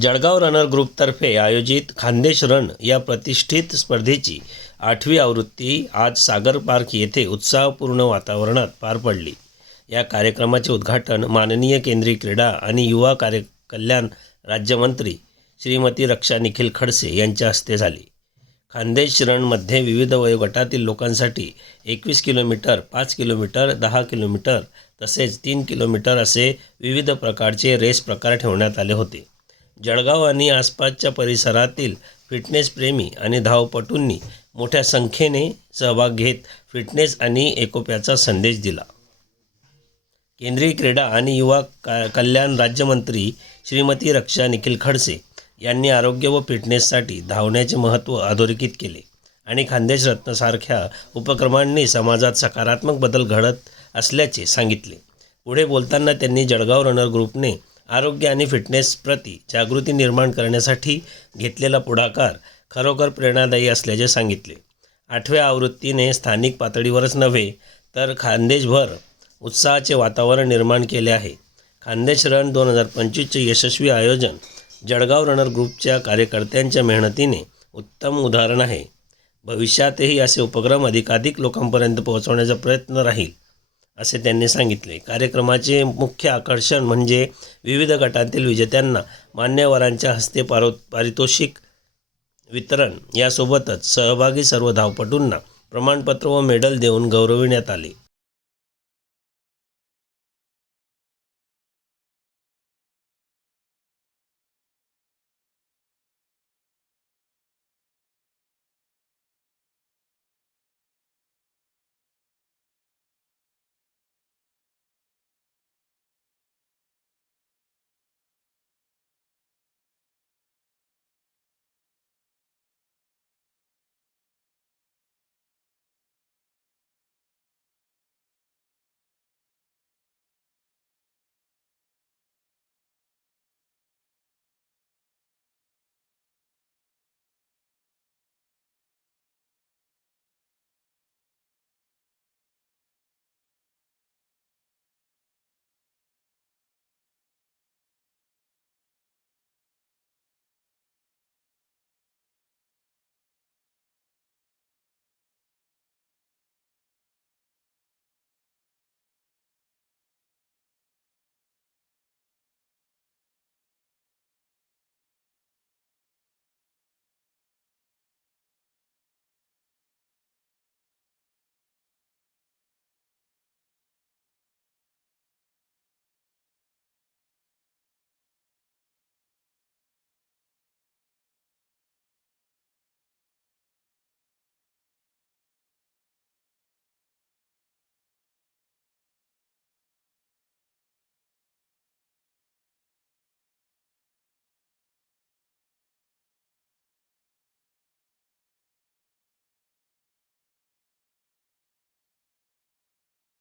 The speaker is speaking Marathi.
जळगाव रनर ग्रुपतर्फे आयोजित खान्देश रन या प्रतिष्ठित स्पर्धेची आठवी आवृत्ती आज सागर पार्क येथे उत्साहपूर्ण वातावरणात पार पडली. या कार्यक्रमाचे उद्घाटन माननीय केंद्रीय क्रीडा आणि युवा कार्य कल्याण राज्यमंत्री श्रीमती रक्षा निखिल खडसे यांच्या हस्ते झाले. खान्देश रणमध्ये विविध वयोगटातील लोकांसाठी एकवीस किलोमीटर पाच किलोमीटर दहा किलोमीटर तसेच तीन किलोमीटर असे विविध प्रकारचे रेस प्रकार ठेवण्यात आले होते. जळगाव आणि आसपासच्या परिसरातील फिटनेसप्रेमी आणि धावपटूंनी मोठ्या संख्येने सहभाग घेत फिटनेस आणि एकोप्याचा संदेश दिला. केंद्रीय क्रीडा आणि युवा का कल्याण राज्यमंत्री श्रीमती रक्षा निखिल खडसे यांनी आरोग्य व फिटनेससाठी धावण्याचे महत्त्व अधोरेखित केले आणि खानदेश रत्नसारख्या उपक्रमांनी समाजात सकारात्मक बदल घडत असल्याचे सांगितले. पुढे बोलताना त्यांनी जळगाव रनर ग्रुपने आरोग्य आणि फिटनेसप्रती जागृती निर्माण करण्यासाठी घेतलेला पुढाकार खरोखर प्रेरणादायी असल्याचे सांगितले. आठव्या आवृत्तीने स्थानिक पातळीवरच नव्हे तर खानदेशभर उत्साहाचे वातावरण निर्माण केले आहे. खानदेश रन दोन हजार पंचवीसचे यशस्वी आयोजन जळगाव रनर ग्रुपच्या कार्यकर्त्यांच्या मेहनतीने उत्तम उदाहरण आहे. भविष्यातही असे उपक्रम अधिकाधिक लोकांपर्यंत पोहोचवण्याचा प्रयत्न राहील. असे त्यांनी सांगितले. कार्यक्रमाचे मुख्य आकर्षण म्हणजे विविध गटातील विजेत्यांना मान्यवरांच्या हस्ते पारो पारितोषिक वितरण. यासोबतच सहभागी सर्व धावपटूंना प्रमाणपत्र व मेडल देऊन गौरविण्यात आले.